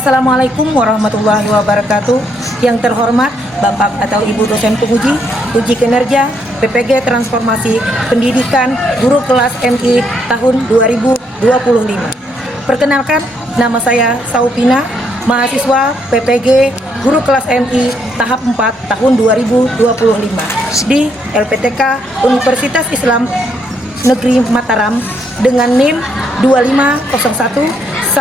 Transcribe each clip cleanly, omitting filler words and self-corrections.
Assalamualaikum warahmatullahi wabarakatuh. Yang terhormat Bapak atau Ibu dosen penguji uji kinerja PPG Transformasi Pendidikan Guru Kelas MI tahun 2025. Perkenalkan, nama saya Saupina, mahasiswa PPG Guru Kelas MI tahap 4 tahun 2025 di LPTK Universitas Islam Negeri Mataram dengan NIM 2501111269.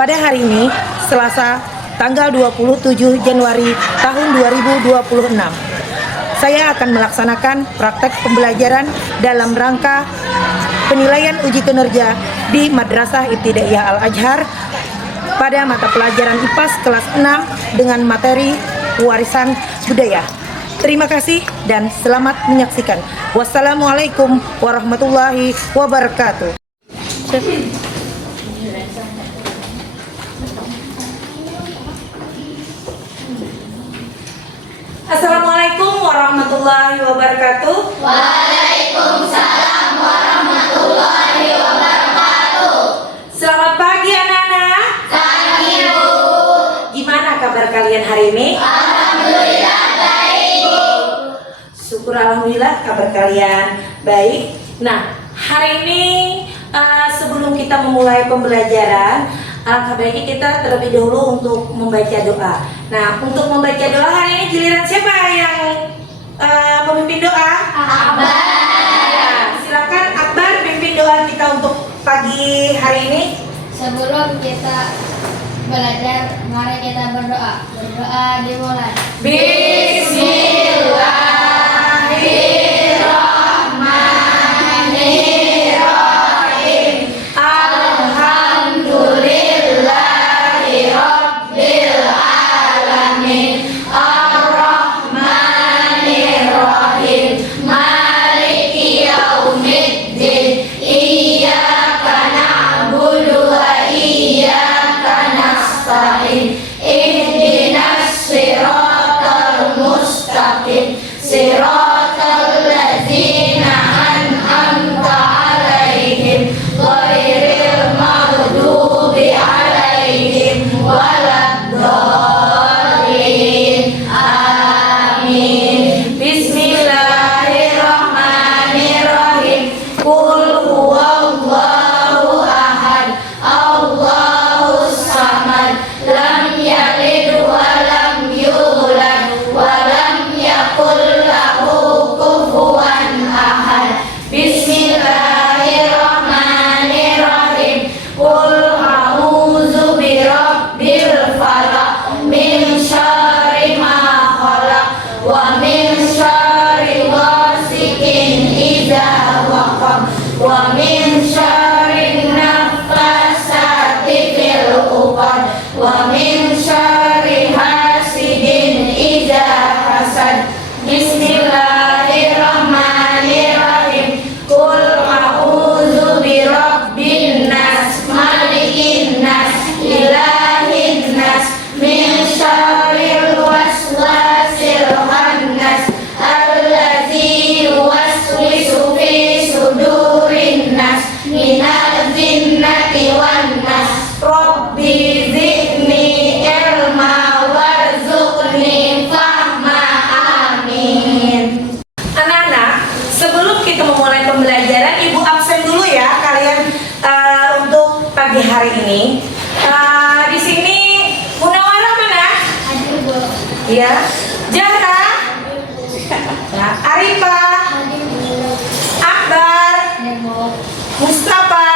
Pada hari ini, Selasa, tanggal 27 Januari tahun 2026, saya akan melaksanakan praktek pembelajaran dalam rangka penilaian uji kinerja di Madrasah Ibtidaiyah Al-Azhar pada mata pelajaran IPAS kelas 6 dengan materi warisan budaya. Terima kasih dan selamat menyaksikan. Wassalamualaikum warahmatullahi wabarakatuh. Assalamualaikum warahmatullahi wabarakatuh. Waalaikumsalam warahmatullahi wabarakatuh. Selamat pagi anak-anak. Pagi Bu. Gimana kabar kalian hari ini? Alhamdulillah baik Bu. Syukur alhamdulillah kabar kalian baik. Nah, hari ini sebelum kita memulai pembelajaran, alangkah baiknya kita terlebih dahulu untuk membaca doa. Nah, untuk membaca doa hari ini giliran siapa yang memimpin doa? Akbar. Ya, silakan Akbar pimpin doa kita untuk pagi hari ini. Sebelum kita belajar, mari kita berdoa. Berdoa dimulai. Bismillahirrahmanirrahim. Alhamdulillahi rabbil alamin. Ar-Rahmanirrahim. Maliki yaumiddin. Iyyaka na'budu wa iyyaka nasta'in. Ihdinas siratal mustaqim. Siratal ladzina an'amta 'alaihim ghairil maghdubi 'alaihim waladdallin. Amin. Bismillahirrahmanirrahim. Qul huwallahu ahad. Allahus samad. Lam yalid wa lam yulad wa lam yakul lahu kufuwan ahad. Bismillahirrahmanirrahim. Qul a'udzu birabbil falaq min syarri ma khalaq wa min syarri ghasikin idza waqab wa min syarri naffasati fil 'uqad wa min syarri hasidin idza hasad. Bismillahirrahmanirrahim. Qul a'udzu birabbin nas, malikin nas, ilahin nas, min syarril waswasil khannas, allazi yuwaswisu fi sudurin nas, minal jinnati wan nas. Rabbi zidni ilma warzuqni fahma. Amin. Anak-anak, sebelum kita memulai pembelajaran, Ibu absen dulu ya kalian untuk pagi hari ini. Di sini Munawwarah mana? Hadir Bu. Ya, Jara, ya, Arifah, Hadir Bu. Akbar, Hadir Bu. Mustafa,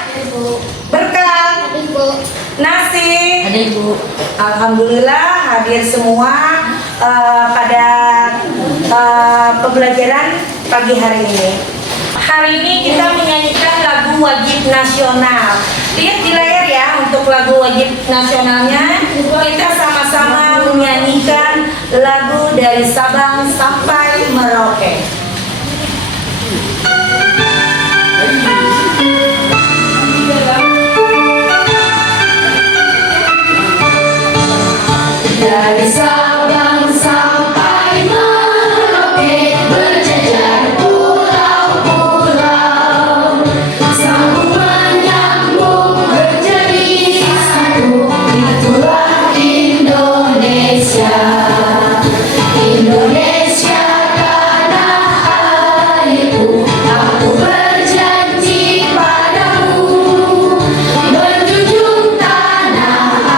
Hadir Bu. Berkat, Hadir Bu. Nasi. Hadir Bu. Alhamdulillah hadir semua pada pembelajaran pagi hari ini. Hari ini kita menyanyikan lagu wajib nasional. Lihat di layar ya untuk lagu wajib nasionalnya. Kita sama-sama menyanyikan lagu dari Sabang sampai Merauke. Dari Sabang sampai Merauke berjejer pulau-pulau. Sambungan Indonesia tanah airku, aku berjanji padamu menjunjung tanah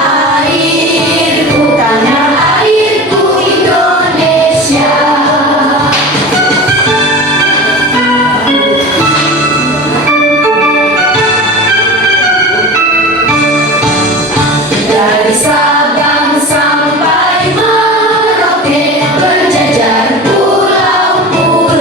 airku Indonesia. Dari Sabang sampai Merauke berjajar pulau-pulau,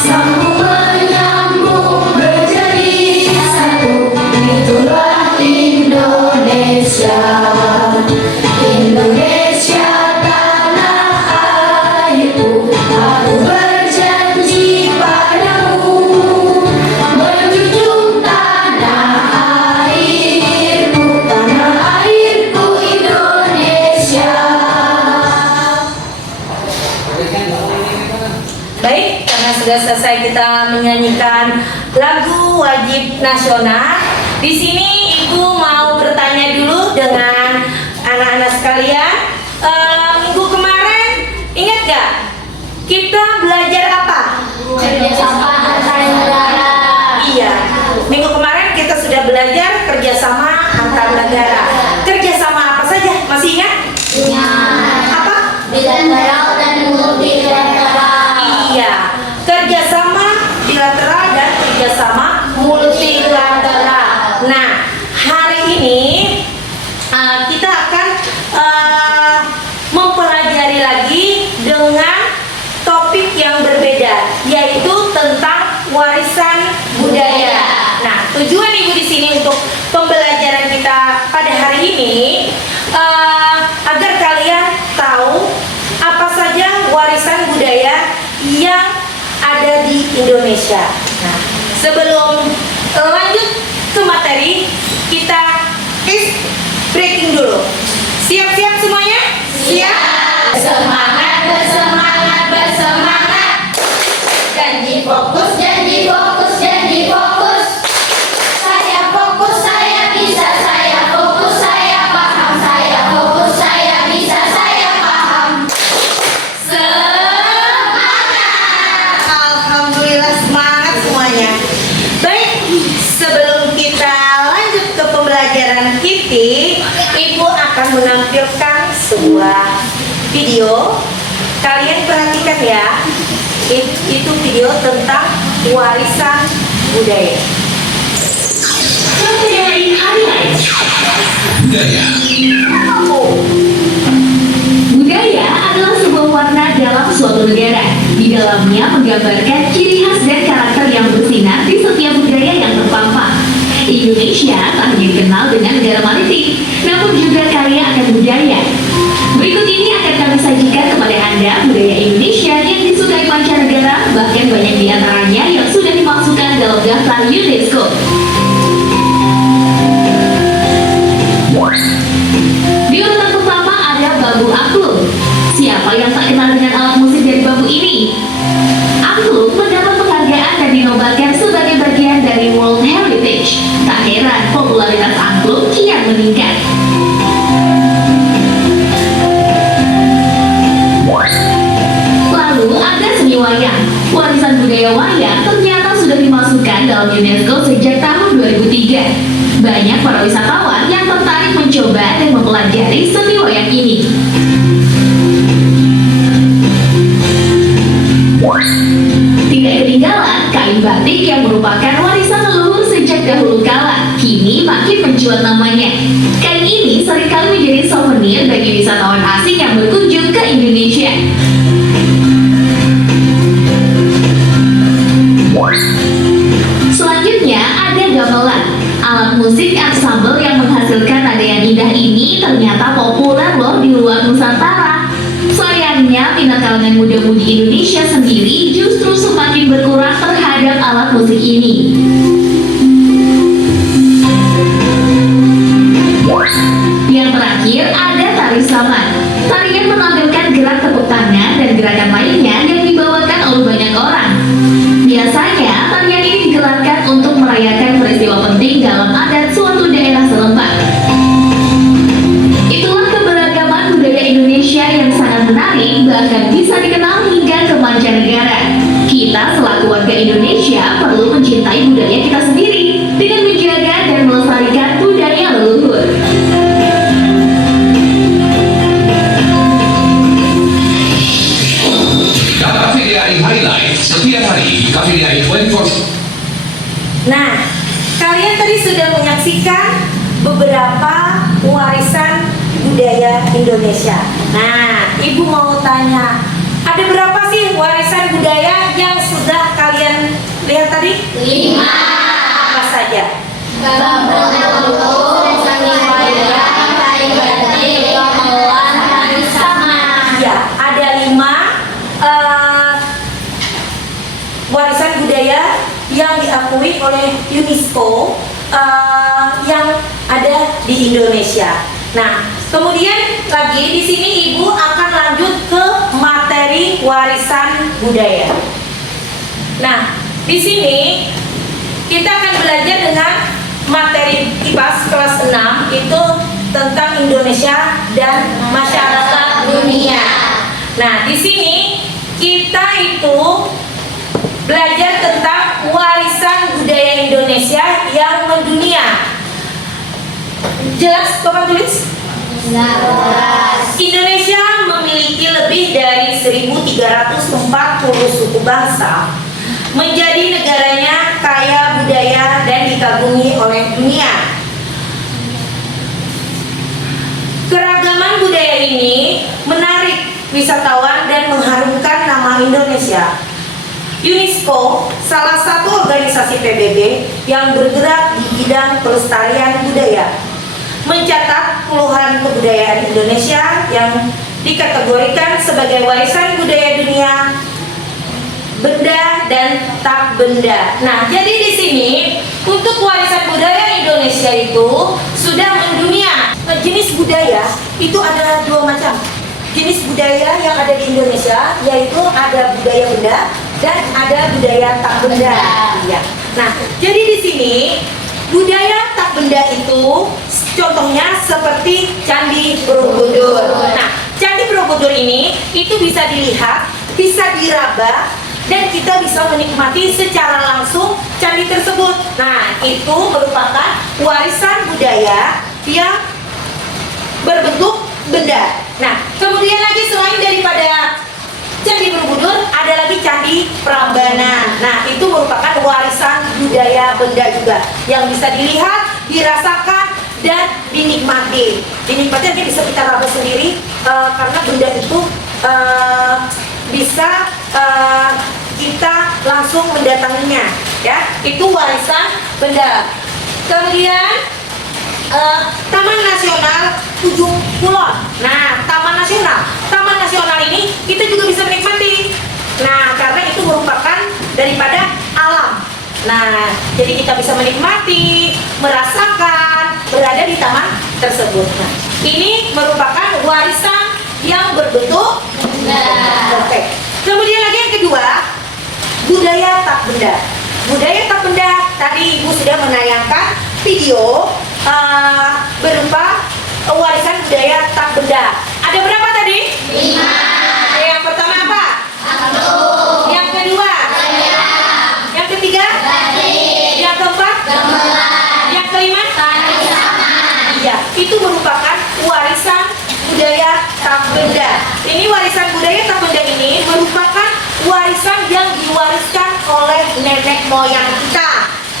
sambung menyambung menjadi satu, itulah Indonesia. Indonesia tanah airku, aku berjanji padamu menjunjung tanah airku Indonesia. Baik, karena sudah selesai kita menyanyikan lagu wajib nasional, di sini Ibu mau bertanya dulu dengan anak-anak sekalian. Minggu kemarin ingat gak kita belajar apa? Kerjasama antar negara. Iya, minggu kemarin kita sudah belajar kerjasama antar negara. Kerjasama apa saja? Masih ingat? Apa? Bilateral dan multilateral. Iya, kerjasama bilateral dan kerjasama multilateral. Nah, hari ini kita akan mempelajari lagi dengan topik yang berbeda, yaitu tentang warisan budaya. Nah, tujuan Ibu di sini untuk pembelajaran kita pada hari ini agar kalian tahu apa saja warisan budaya yang ada di Indonesia. Nah, sebelum lanjut ke materi, kita breaking dulu. Siap-siap semuanya? Siap? Semangat, bersemangat, bersemangat. Janji fokus, janji fokus, janji fokus. Saya fokus, saya bisa, saya fokus, saya paham, saya fokus, saya bisa, saya paham. Semangat. Alhamdulillah, semangat semuanya. Baik, sebelum kita lanjut ke pembelajaran kita, Ibu akan menampilkan sebuah video. Kalian perhatikan ya, itu video tentang warisan budaya. Dari highlight. Budaya adalah sebuah warna dalam suatu negara. Di dalamnya menggambarkan ciri khas dan karakter yang bersinar di setiap budaya yang terpampang. Indonesia tak hanya dikenal dengan negara maritim, namun juga kaya akan budaya. Berikut ini akan kami sajikan kepada Anda budaya Indonesia yang disukai mancanegara, bahkan banyak di antaranya yang sudah dimasukkan dalam daftar UNESCO. Di urutan pertama ada bambu angklung. Siapa yang tak kenal dengan alat musik dari bambu ini? Angklung mendapat penghargaan dan dinobatkan sebagai bagian dari World Heritage. Tak heran popularitas angklung kian meningkat. Lalu ada seni wayang. Warisan budaya wayang ternyata sudah dimasukkan dalam UNESCO sejak tahun 2003. Banyak para wisatawan yang tertarik mencoba dan mempelajari seni wayang ini. Tidak ketinggalan kain batik yang merupakan warisan leluhur sejak dahulu kala, kini makin mencuat namanya. Kain ini seringkali menjadi souvenir bagi wisatawan asing yang berkunjung ke Indonesia. Selanjutnya ada gamelan. Alat musik ensemble yang menghasilkan nada yang indah ini ternyata populer loh di luar Nusantara. Sayangnya minat kalangan muda-mudi Indonesia sendiri justru semakin berkurang terhadap alat musik ini. Yang terakhir ada tari saman. Tarian menampilkan gerak tepuk tangan dan gerakan lainnya yang dibawakan oleh banyak orang. Biasanya tarian ini digelarkan untuk merayakan peristiwa penting dalam adat suatu daerah setempat. Itulah keberagaman budaya Indonesia yang sangat menarik juga akan bisa dikenal hingga ke mancanegara. Kita selaku warga Indonesia perlu mencintai budaya kita sendiri dengan menjaga dan melestarikan budaya leluhur. Dapat KPDI Highlight setiap hari di KPDI 24. Nah, kalian tadi sudah menyaksikan beberapa warisan budaya Indonesia. Nah, Ibu mau tanya, ada berapa sih warisan budaya yang sudah kalian lihat tadi? 5. Apa saja? Gamelan, seni wayang, tari batik, gamelan, tari saman. Ya, ada 5 warisan budaya yang diakui oleh UNESCO yang ada di Indonesia. Nah, kemudian lagi di sini Ibu akan lanjut ke materi warisan budaya. Nah, di sini kita akan belajar dengan materi IPAS kelas 6 itu tentang Indonesia dan masyarakat dunia. Nah, di sini kita itu belajar tentang warisan budaya Indonesia yang mendunia. Jelas Bapak tulis? Indonesia memiliki lebih dari 1.340 suku bangsa, menjadi negaranya kaya budaya dan dikagumi oleh dunia. Keragaman budaya ini menarik wisatawan dan mengharumkan nama Indonesia. UNESCO, salah satu organisasi PBB yang bergerak di bidang pelestarian budaya, mencatat puluhan kebudayaan Indonesia yang dikategorikan sebagai warisan budaya dunia, benda dan tak benda. Nah, jadi di sini untuk warisan budaya Indonesia itu sudah mendunia. Jenis budaya itu ada 2 macam. Jenis budaya yang ada di Indonesia yaitu ada budaya benda dan ada budaya tak benda. Iya. Nah, jadi di sini budaya tak benda itu contohnya seperti Candi Borobudur. Nah, Candi Borobudur ini itu bisa dilihat, bisa diraba, dan kita bisa menikmati secara langsung candi tersebut. Nah, itu merupakan warisan budaya yang berbentuk benda. Nah, kemudian lagi selain daripada Candi Borobudur, ada lagi Candi Prambanan. Nah, itu merupakan warisan budaya benda juga yang bisa dilihat, dirasakan, dan dinikmati. Dinikmati nanti bisa kita raba sendiri karena benda itu bisa kita langsung mendatanginya, ya. Itu warisan benda. Kemudian Taman Nasional Ujung Kulon. Nah, Taman Nasional ini kita juga bisa menikmati. Nah, karena itu merupakan daripada alam. Nah, jadi kita bisa menikmati, merasakan berada di taman tersebut. Nah, ini merupakan warisan yang berbentuk benda. Oke. Kemudian lagi yang kedua, budaya tak benda. Budaya tak benda, tadi Ibu sudah menayangkan video berupa warisan budaya tak benda. Ada berapa tadi? 5. Yang pertama apa? Angklung. Yang kedua? Wayang. Yang ketiga? Batik. Yang keempat? Gamelan. Yang kelima? Tari saman. Iya, itu merupakan warisan budaya tak benda. Ini warisan budaya tak benda ini merupakan warisan yang diwariskan oleh nenek moyang kita.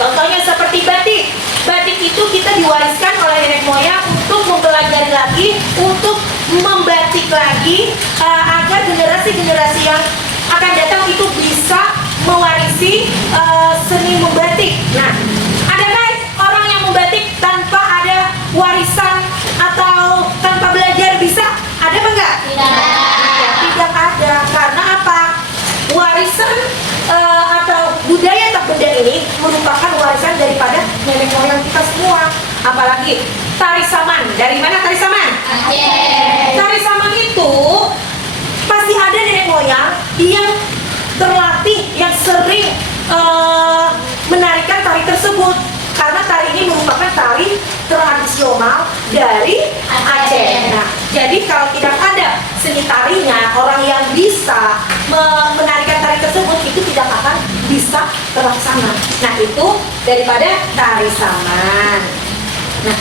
Contohnya seperti batik. Batik itu kita diwariskan oleh nenek moyang untuk mempelajari lagi, untuk membatik lagi, agar generasi-generasi yang akan datang itu bisa mewarisi seni membatik. Nah, adakah orang yang membatik tanpa ada warisan atau tanpa belajar bisa? Ada apa enggak? Tidak. Ya, tidak ada. Karena apa? Warisan atau budaya tak benda ini merupakan warisan daripada nenek moyang kita semua. Apalagi tari saman. Dari mana tari saman? Aceh. Tari saman itu pasti ada nenek moyang yang terlatih, yang sering menarikan tari tersebut. Karena tari ini merupakan tari tradisional dari Aceh. Nah, jadi kalau tidak ada seni tarinya, orang yang bisa menarikan tari tersebut itu tidak akan bisa terlaksana. Nah, itu daripada tari saman. Nah,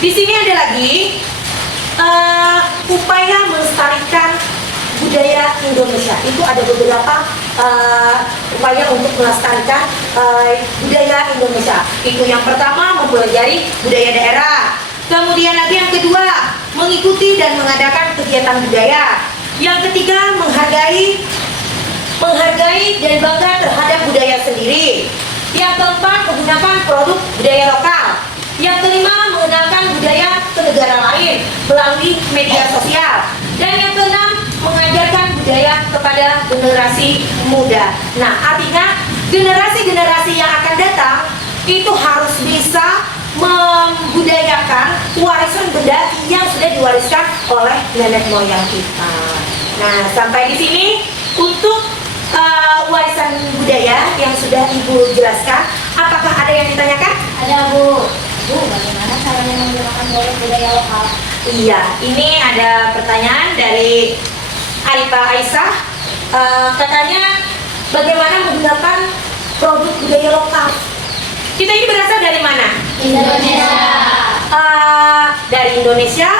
di sini ada lagi upaya melestarikan budaya Indonesia. Itu ada beberapa upaya untuk melestarikan budaya Indonesia. Itu yang pertama, mempelajari budaya daerah. Kemudian lagi yang kedua, mengikuti dan mengadakan kegiatan budaya. Yang ketiga, menghargai dan bangga terhadap budaya sendiri. Yang keempat, menggunakan produk budaya lokal. Yang kelima, mengenalkan budaya ke negara lain melalui media sosial. Dan yang keenam, mengajarkan budaya kepada generasi muda. Nah, artinya generasi-generasi yang akan datang itu harus bisa membudayakan warisan benda yang sudah diwariskan oleh nenek moyang kita. Nah, sampai di sini untuk warisan budaya yang sudah Ibu jelaskan. Apakah ada yang ditanyakan? Ada Bu. Bu, bagaimana caranya menggunakan budaya lokal? Iya, ini ada pertanyaan dari Arifah Aisyah. Katanya bagaimana menggunakan produk budaya lokal? Kita ini berasal dari mana? Indonesia. Dari Indonesia,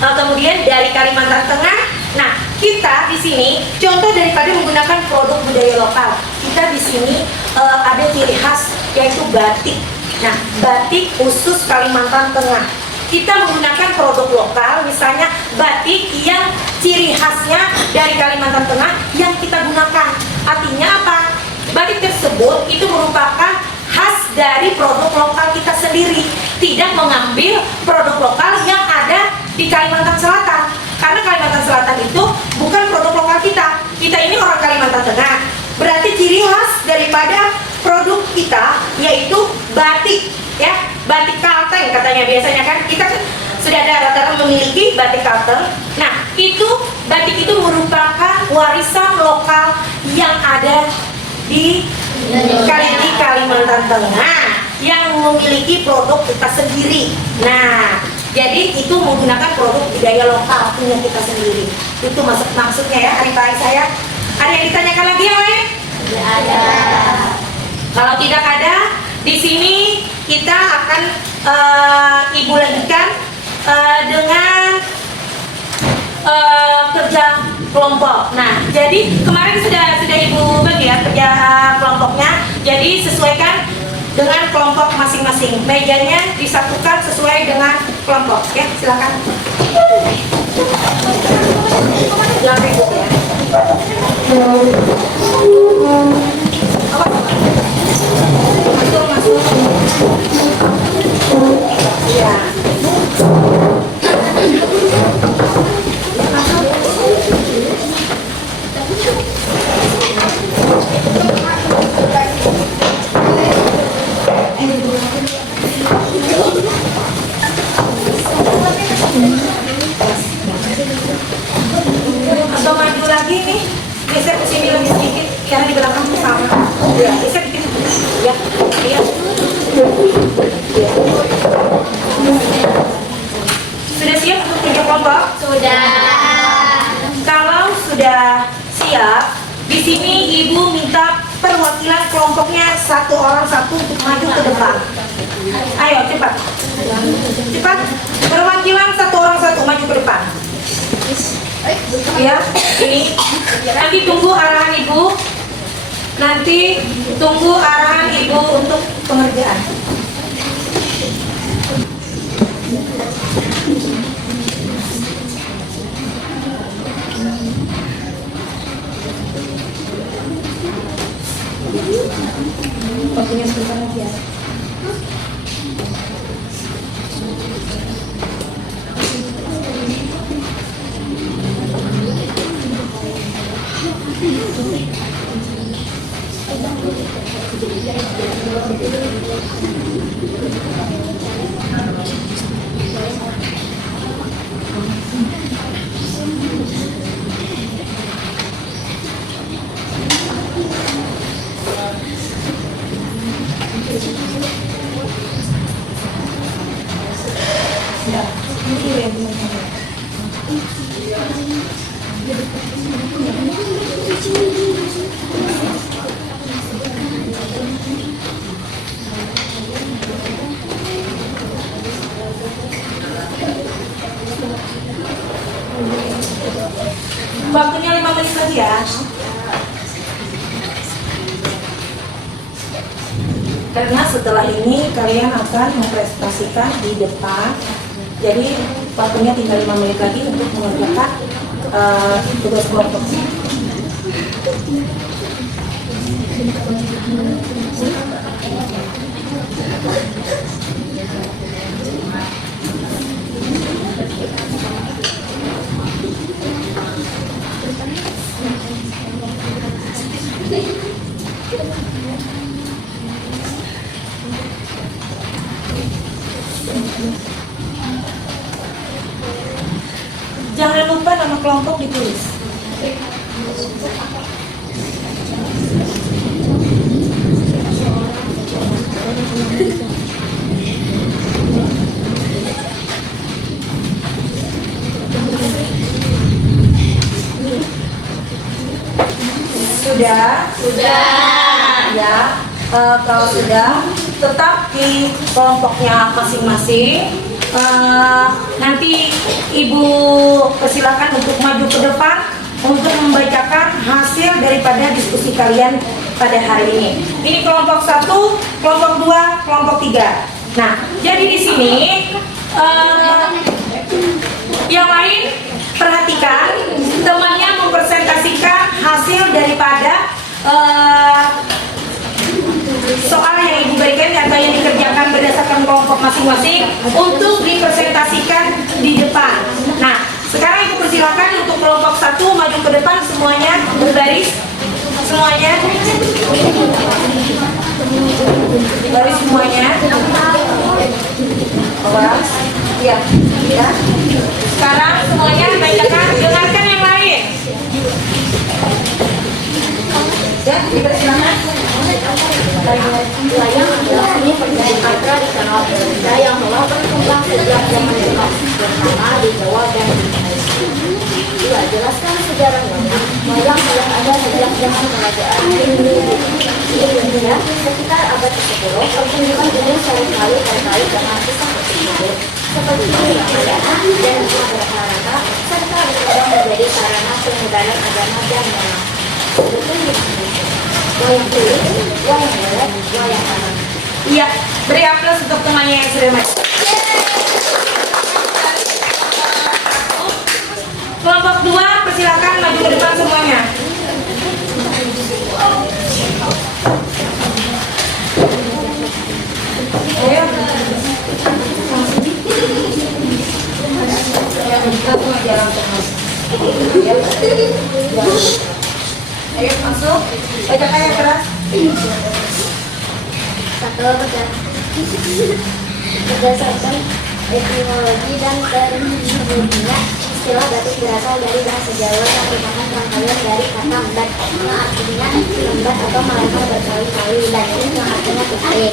kemudian dari Kalimantan Tengah. Nah, kita di sini contoh daripada menggunakan produk budaya lokal. Kita di sini ada ciri khas yaitu batik. Nah, batik khusus Kalimantan Tengah. Kita menggunakan produk lokal, misalnya batik yang ciri khasnya dari Kalimantan Tengah yang kita gunakan. Artinya apa? Batik tersebut itu merupakan khas dari produk lokal kita sendiri, tidak mengambil produk lokal yang ada di Kalimantan Selatan. Karena Kalimantan Selatan itu bukan produk lokal kita. Kita ini orang Kalimantan Tengah. Berarti ciri khas daripada produk kita yaitu batik, ya, batik Kalteng katanya biasanya kan. Kita kan sudah ada rata-rata memiliki batik Kalteng. Nah, itu batik itu merupakan warisan lokal yang ada di Kalimantan Tengah yang memiliki produk kita sendiri. Nah, jadi itu menggunakan produk budaya lokal punya kita sendiri. Itu maksudnya ya, Arifah saya. Ada yang ditanyakan lagi yang lain? Tidak ada. Kalau tidak ada, di sini kita akan Ibu lanjutkan dengan kerja kelompok. Nah, jadi kemarin sudah Ibu bagi ya kerja kelompoknya. Jadi sesuaikan dengan kelompok masing-masing. Mejanya disatukan sesuai dengan kelompok. Ya, silakan. Jangan ribut ya. Masuk. Ya. Atau maju lagi nih, geser ke sini lagi sedikit, karena di belakang sama. Ya, geser dikit. Ya, iya. Sudah siap untuk kerja kelompok? Sudah. Kalau sudah siap, di sini Ibu minta perwakilan kelompoknya satu orang satu untuk maju ke depan. Ayo cepat, cepat. Perwakilan satu orang satu maju ke depan. Ya, ini. Nanti tunggu arahan Ibu. Nanti tunggu arahan Ibu untuk pengerjaan. Waktunya sebentar lagi ya. Karena setelah ini kalian akan mempresentasikan di depan. Jadi waktunya tinggal 5 menit lagi untuk mengerjakan tugas kelompok. Jangan lupa nama kelompok ditulis. Sudah? Ya. Kalau sudah, tetap di kelompoknya masing-masing. Nanti Ibu persilakan untuk maju ke depan untuk membacakan hasil daripada diskusi kalian pada hari ini. Ini kelompok 1, kelompok 2, kelompok 3. Nah, jadi di sini yang lain perhatikan temannya mempresentasikan hasil daripada soal yang Ibu berikan atau yang dikerjakan berdasarkan kelompok masing-masing untuk dipresentasikan di depan. Nah, sekarang Ibu persilakan untuk kelompok 1 maju ke depan semuanya berbaris. Semuanya baris semuanya. Awas. Ya. Ya. Sekarang semuanya bacakan, dengarkan yang lain. Ya, dipersilakan. Wayang adalah seni pertunjukan tradisional Belanda yang telah berkembang sejak zaman Jepang, terutama di Jawa dan di Malaysia. Dua, jelaskan sejarah wayang. Wayang telah ada sejak zaman kerajaan Hindia. Di Indonesia, sekitar abad ke-10, pertunjukan ini seringkali terkait dengan kisah tersebut, seperti Ramayana dan Mahabharata, serta berkembang menjadi sarana penyebaran agama dan moral. Wayang kulit, wayang golek, wayang tangan. Iya, beri aplaus untuk temannya yang sudah maju. Kelompok 2, persilakan maju ke depan semuanya. Ayo. Ayo masuk, bacakan yang keras. Berdasarkan etimologi dan terminologinya, istilah batik berasal dari bahasa Jawa yang merupakan rangkaian dari kata embat yang artinya lembat atau melempar berkali-kali dan ini yang artinya titik.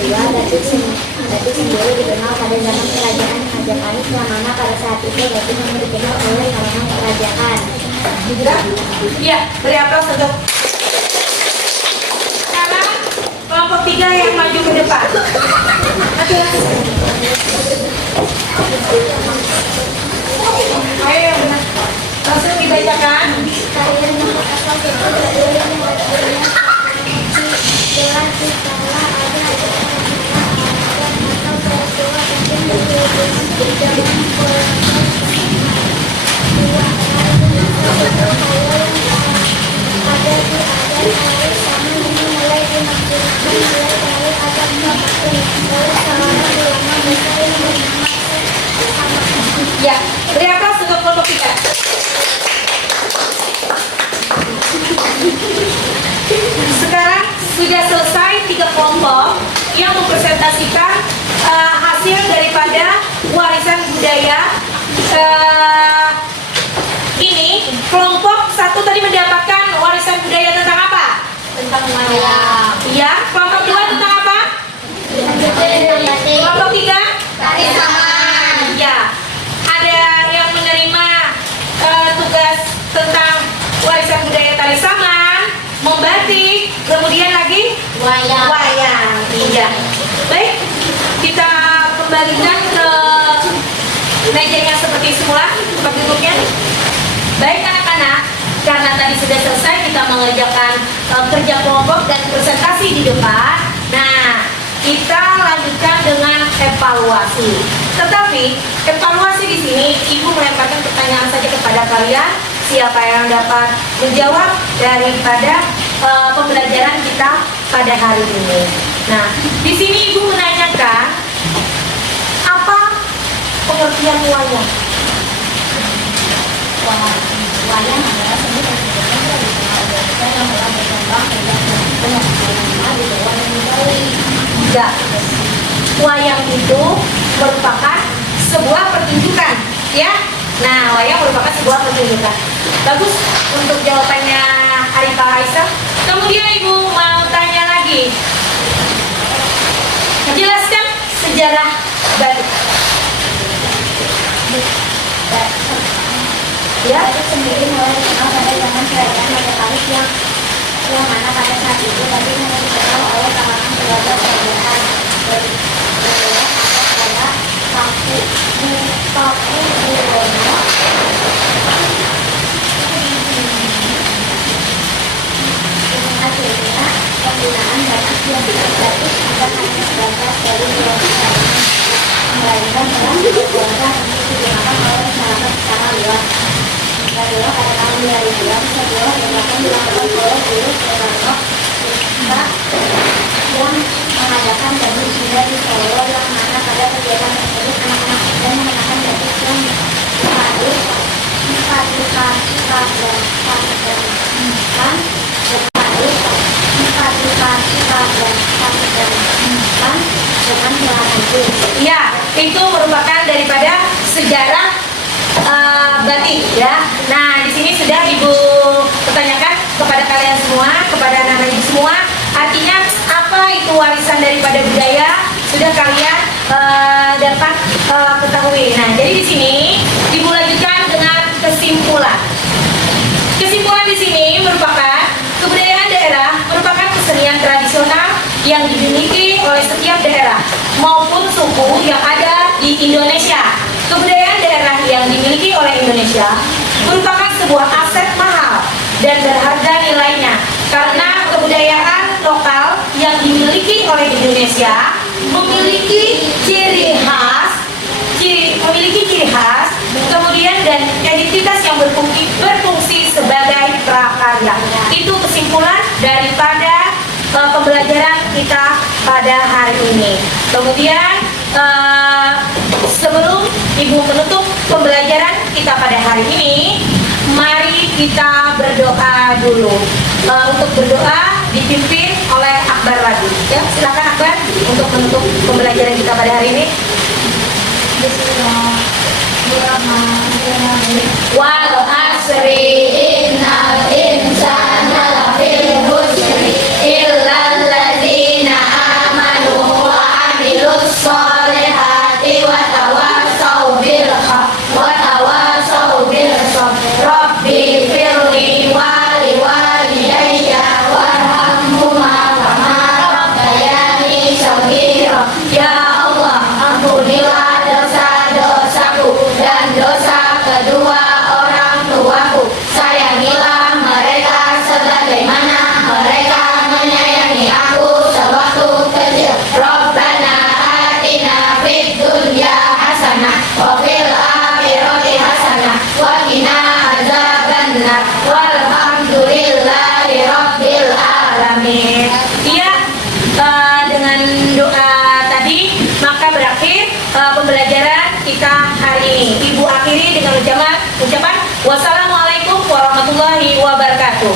Dua, batik sendiri dikenal pada zaman kerajaan Majapahit yang mana pada saat itu batik yang dikenal oleh kalangan kerajaan. Iya, beri aplaus untuk. Sekarang kelompok 3 yang maju ke depan. Ayo yang benar. Langsung dibacakan. Ya, beri aplaus untuk kelompok 3. Sekarang sudah selesai 3 kelompok yang mempresentasikan hasil daripada warisan budaya. Ini kelompok 1 tadi mendapatkan warisan budaya tentang apa? Tentang wayang. Iya, kelompok 2 tentang apa? Kelompok 3? Tari saman. Ya, ada yang menerima tugas tentang warisan budaya tari saman, membatik, kemudian lagi wayang. Iya. Baik, kita kembalikan ke mejanya seperti semula, tempat duduknya. Baik anak-anak, karena tadi sudah selesai kita mengerjakan kerja kelompok dan presentasi di depan. Nah, kita lanjutkan dengan evaluasi. Tetapi evaluasi di sini Ibu melemparkan pertanyaan saja kepada kalian. Siapa yang dapat menjawab daripada pembelajaran kita pada hari ini? Nah, di sini Ibu menanyakan apa pengertian wayang? Wayang adalah seni dan budaya yang telah berkembang sejak banyak lama di bawah Betawi. Enggak. Wayang itu merupakan sebuah pertunjukan, ya. Nah, wayang merupakan sebuah pertunjukan. Bagus untuk jawabannya Arifah Aisyah. Kemudian Ibu mau tanya lagi. Jelaskan sejarah batik. Ya, Batik sendiri mulai dikenal pada zaman kerajaan Majapahit yang mana pada saat itu batik hanya dikenal oleh kalangan keluarga kerajaan. Berwilayah pada Paku Buwono. Akhirnya penggunaan batik yang batik bukan hanya sebatas dari kelompok, melainkan telah diperbolehkan untuk digunakan oleh masyarakat secara luas. Adalah pada tahun 2000 sebuah gerakan dilakukan oleh guru Soekarno yang mengadakan batik Sunda di Solo, yang mana pada kegiatan tersebut anak-anak muda mengenakan batik yang dengan celana itu. ya, itu merupakan daripada sejarah batik, ya. Nah, di sini sudah Ibu pertanyakan kepada kalian semua, kepada anak-anak Ibu semua, artinya apa itu warisan daripada budaya sudah kalian dapat ketahui. Nah, jadi di sini Ibu lanjutkan dengan kesimpulan. Kesimpulan di sini merupakan kebudayaan daerah merupakan kesenian tradisional yang dimiliki oleh setiap daerah maupun suku yang ada di Indonesia. Kebudayaan daerah yang dimiliki oleh Indonesia merupakan sebuah aset mahal dan berharga nilainya karena kebudayaan lokal yang dimiliki oleh Indonesia memiliki ciri khas, kemudian dan identitas yang berfungsi sebagai prakarya. Itu kesimpulan daripada pembelajaran kita pada hari ini. Kemudian sebelum Ibu menutup pembelajaran kita pada hari ini, mari kita berdoa dulu. Untuk berdoa dipimpin oleh Akbar lagi. Ya, silakan Akbar untuk menutup pembelajaran kita pada hari ini. Wal asri innal insana lafil khusri illa alladzina amanu wa amilus solihati wa tawasaw bil haqqi wa tawasaw bil sabr. Rabbi firli wa liwalidayya warhamhuma kama rabbayani shaghira. Ya Allah, ampunilah dosa-dosaku dan dosa kedua orang tuaku. Sayangilah mereka sebagaimana mereka menyayangi aku sewaktu kecil. Rabbana atina fid dunya hasanah wa fil akhirati hasanah wa qina azabannar. Walhamdulillahi rabbil alamin. Iya, dengan doa tadi maka berakhir pembelajaran kita hari ini. Ibu akhiri dengan ucapan wassalamualaikum warahmatullahi wabarakatuh.